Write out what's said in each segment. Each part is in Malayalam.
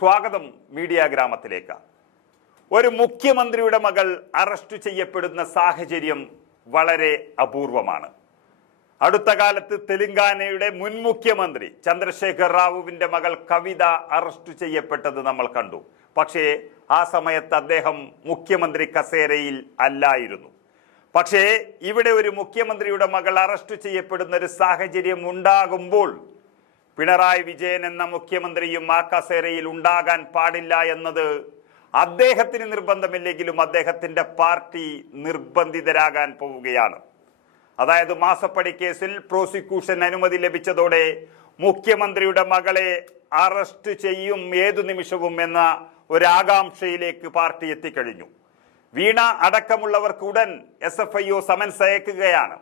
സ്വാഗതം മീഡിയ ഗ്രാമത്തിലേക്ക്. ഒരു മുഖ്യമന്ത്രിയുടെ മകൾ അറസ്റ്റ് ചെയ്യപ്പെടുന്ന സാഹചര്യം വളരെ അപൂർവമാണ്. അടുത്ത കാലത്ത് തെലങ്കാനയുടെ മുൻ മുഖ്യമന്ത്രി ചന്ദ്രശേഖർ റാവുവിന്റെ മകൾ കവിത അറസ്റ്റ് ചെയ്യപ്പെട്ടത് നമ്മൾ കണ്ടു. പക്ഷേ ആ സമയത്ത് അദ്ദേഹം മുഖ്യമന്ത്രി കസേരയിൽ അല്ലായിരുന്നു. പക്ഷേ ഇവിടെ ഒരു മുഖ്യമന്ത്രിയുടെ മകൾ അറസ്റ്റ് ചെയ്യപ്പെടുന്ന ഒരു സാഹചര്യം ഉണ്ടാകുമ്പോൾ പിണറായി വിജയൻ എന്ന മുഖ്യമന്ത്രിയും ആ കസേരയിൽ ഉണ്ടാകാൻ പാടില്ല എന്നത് അദ്ദേഹത്തിന് നിർബന്ധമില്ലെങ്കിലും അദ്ദേഹത്തിന്റെ പാർട്ടി നിർബന്ധിതരാകാൻ പോവുകയാണ്. അതായത് മാസപ്പടി കേസിൽ പ്രോസിക്യൂഷൻ അനുമതി ലഭിച്ചതോടെ മുഖ്യമന്ത്രിയുടെ മകളെ അറസ്റ്റ് ചെയ്യും ഏതു നിമിഷവും എന്ന ഒരാകാംക്ഷയിലേക്ക് പാർട്ടി എത്തിക്കഴിഞ്ഞു. വീണ അടക്കമുള്ളവർക്ക് ഉടൻ SFIO സമൻസ് അയക്കുകയാണ്.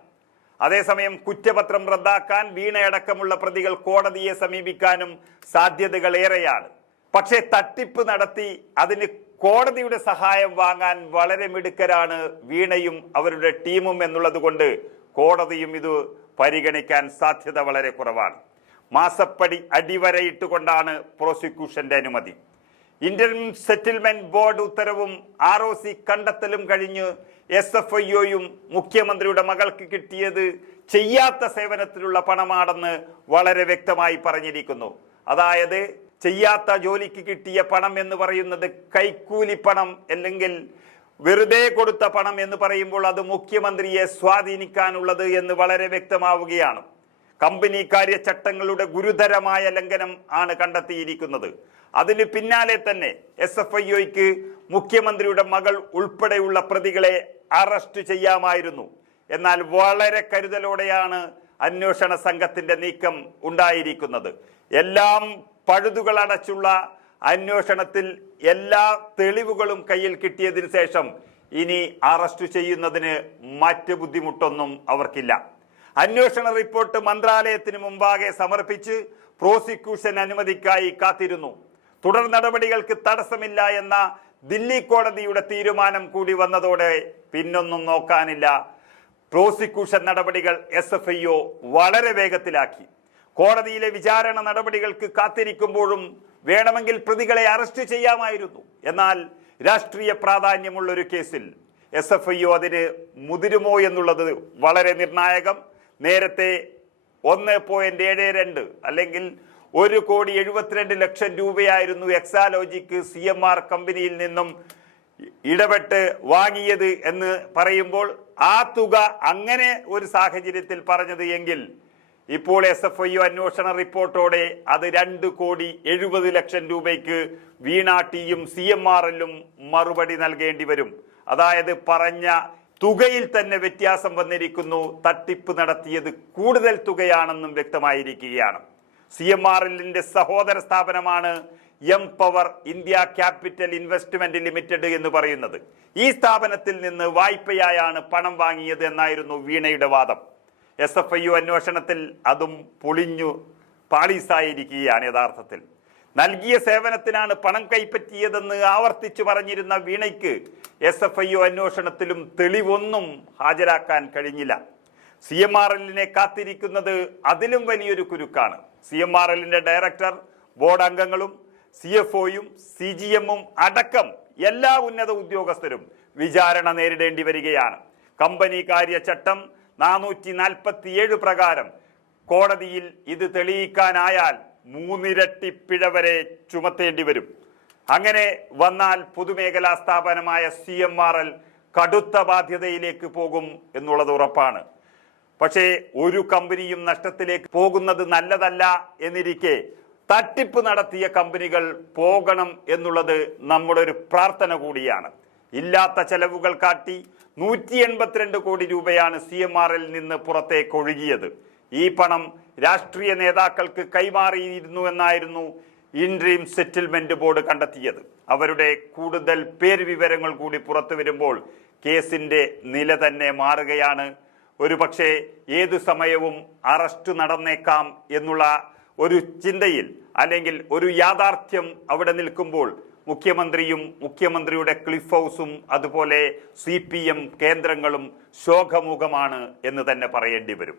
അതേസമയം കുറ്റപത്രം റദ്ദാക്കാൻ വീണയടക്കമുള്ള പ്രതികൾ കോടതിയെ സമീപിക്കാനും സാധ്യതകൾ ഏറെയാണ്. പക്ഷേ തട്ടിപ്പ് നടത്തി അതിന് കോടതിയുടെ സഹായം വാങ്ങാൻ വളരെ മിടുക്കരാണ് വീണയും അവരുടെ ടീമും എന്നുള്ളത് കൊണ്ട് കോടതിയും ഇത് പരിഗണിക്കാൻ സാധ്യത വളരെ കുറവാണ്. മാസപ്പടി അടിവരയിട്ടുകൊണ്ടാണ് പ്രോസിക്യൂഷന്റെ അനുമതി. ഇന്ത്യൻ സെറ്റിൽമെന്റ് ബോർഡ് ഉത്തരവും ROC കണ്ടെത്തലും കഴിഞ്ഞ് SFIOയും മുഖ്യമന്ത്രിയുടെ മകൾക്ക് കിട്ടിയത് ചെയ്യാത്ത സേവനത്തിലുള്ള പണമാണെന്ന് വളരെ വ്യക്തമായി പറഞ്ഞിരിക്കുന്നു. അതായത് ചെയ്യാത്ത ജോലിക്ക് കിട്ടിയ പണം എന്ന് പറയുന്നത് കൈക്കൂലി പണം അല്ലെങ്കിൽ വെറുതെ കൊടുത്ത പണം എന്ന് പറയുമ്പോൾ അത് മുഖ്യമന്ത്രിയെ സ്വാധീനിക്കാനുള്ളത് എന്ന് വളരെ വ്യക്തമാവുകയാണ്. കമ്പനി കാര്യചട്ടങ്ങളുടെ ഗുരുതരമായ ലംഘനം ആണ് കണ്ടെത്തിയിരിക്കുന്നത്. അതിന് പിന്നാലെ തന്നെ SFIOയ്ക്ക് മുഖ്യമന്ത്രിയുടെ മകൾ ഉൾപ്പെടെയുള്ള പ്രതികളെ അറസ്റ്റ് ചെയ്യാമായിരുന്നു. എന്നാൽ വളരെ കരുതലോടെയാണ് അന്വേഷണ സംഘത്തിന്റെ നീക്കം ഉണ്ടായിരിക്കുന്നത്. എല്ലാം പഴുതുകൾ അടച്ചുള്ള അന്വേഷണത്തിൽ എല്ലാ തെളിവുകളും കയ്യിൽ കിട്ടിയതിനു ശേഷം ഇനി അറസ്റ്റ് ചെയ്യുന്നതിന് മറ്റ് ബുദ്ധിമുട്ടൊന്നും അവർക്കില്ല. അന്വേഷണ റിപ്പോർട്ട് മന്ത്രാലയത്തിന് മുമ്പാകെ സമർപ്പിച്ച് പ്രോസിക്യൂഷൻ അനുമതിക്കായി കാത്തിരുന്നു. തുടർ നടപടികൾക്ക് തടസ്സമില്ല എന്ന ദില്ലി കോടതിയുടെ തീരുമാനം കൂടി വന്നതോടെ പിന്നൊന്നും നോക്കാനില്ല. പ്രോസിക്യൂഷൻ നടപടികൾ SFIO വളരെ വേഗത്തിലാക്കി. കോടതിയിലെ വിചാരണ നടപടികൾക്ക് കാത്തിരിക്കുമ്പോഴും വേണമെങ്കിൽ പ്രതികളെ അറസ്റ്റ് ചെയ്യാമായിരുന്നു. എന്നാൽ രാഷ്ട്രീയ പ്രാധാന്യമുള്ള ഒരു കേസിൽ SFIO അതിന് മുതിരുമോ എന്നുള്ളത് വളരെ നിർണായകം. നേരത്തെ 1.72 അല്ലെങ്കിൽ 1,72,00,000 രൂപയായിരുന്നു എക്സാലോജിക്ക് CMR കമ്പനിയിൽ നിന്നും ഇടപെട്ട് വാങ്ങിയത് എന്ന് പറയുമ്പോൾ ആ തുക അങ്ങനെ ഒരു സാഹചര്യത്തിൽ പറഞ്ഞത് എങ്കിൽ ഇപ്പോൾ SFIO അന്വേഷണ റിപ്പോർട്ടോടെ അത് 2,70,00,000 രൂപയ്ക്ക് വീണ ടിയും CMRലും മറുപടി നൽകേണ്ടി വരും. അതായത് പറഞ്ഞ തുകയിൽ തന്നെ വ്യത്യാസം വന്നിരിക്കുന്നു. തട്ടിപ്പ് നടത്തിയത് കൂടുതൽ തുകയാണെന്നും വ്യക്തമായിരിക്കുകയാണ്. CMRലിന്റെ സഹോദര സ്ഥാപനമാണ് empower India capital investment limited എന്ന് പറയുന്നത്. ഈ സ്ഥാപനത്തിൽ നിന്ന് വായ്പയായാണ് പണം വാങ്ങിയത് എന്നായിരുന്നു വീണയുടെ വാദം. SFIO അന്വേഷണത്തിൽ അതും പൊളിഞ്ഞു പാളീസായിരിക്കുകയാണ്. യഥാർത്ഥത്തിൽ നൽകിയ സേവനത്തിനാണ് പണം കൈപ്പറ്റിയതെന്ന് ആവർത്തിച്ചു പറഞ്ഞിരുന്ന വീണയ്ക്ക് SFIO അന്വേഷണത്തിലും തെളിവൊന്നും ഹാജരാക്കാൻ കഴിഞ്ഞില്ല. CMRലിനെ കാത്തിരിക്കുന്നത് അതിലും വലിയൊരു കുരുക്കാണ്. CMRലിന്റെ ഡയറക്ടർ, ബോർഡ് അംഗങ്ങളും CFOയും CGMും അടക്കം എല്ലാ ഉന്നത ഉദ്യോഗസ്ഥരും വിചാരണ നേരിടേണ്ടി വരികയാണ്. കമ്പനി കാര്യചട്ടം 447 പ്രകാരം കോടതിയിൽ ഇത് തെളിയിക്കാനായാൽ 3 ഇരട്ടി പിഴ വരെ ചുമത്തേണ്ടി വരും. അങ്ങനെ വന്നാൽ പൊതുമേഖലാ സ്ഥാപനമായ CMRL കടുത്ത ബാധ്യതയിലേക്ക് പോകും എന്നുള്ളത് ഉറപ്പാണ്. പക്ഷേ ഒരു കമ്പനിയും നഷ്ടത്തിലേക്ക് പോകുന്നത് നല്ലതല്ല എന്നിരിക്കെ തട്ടിപ്പ് നടത്തിയ കമ്പനികൾ പോകണം എന്നുള്ളത് നമ്മുടെ ഒരു പ്രാർത്ഥന കൂടിയാണ്. ഇല്ലാത്ത ചെലവുകൾ കാട്ടി 182 കോടി രൂപയാണ് CMRൽ നിന്ന് പുറത്തേക്ക് ഒഴുകിയത്. ഈ പണം രാഷ്ട്രീയ നേതാക്കൾക്ക് കൈമാറിയിരുന്നു എന്നായിരുന്നു ഇന്റീം സെറ്റിൽമെന്റ് ബോർഡ് കണ്ടെത്തിയത്. അവരുടെ കൂടുതൽ പേര് വിവരങ്ങൾ കൂടി പുറത്തു വരുമ്പോൾ കേസിന്റെ നില തന്നെ മാറുകയാണ്. ഒരുപക്ഷെ ഏതു സമയവും അറസ്റ്റ് നടന്നേക്കാം എന്നുള്ള ഒരു ചിന്തയിൽ അല്ലെങ്കിൽ ഒരു യാഥാർത്ഥ്യം അവിടെ നിൽക്കുമ്പോൾ മുഖ്യമന്ത്രിയും മുഖ്യമന്ത്രിയുടെ ക്ലിഫ് ഹൗസും അതുപോലെ CPM കേന്ദ്രങ്ങളും ശോകമുഖമാണ് എന്ന് തന്നെ പറയേണ്ടി വരും.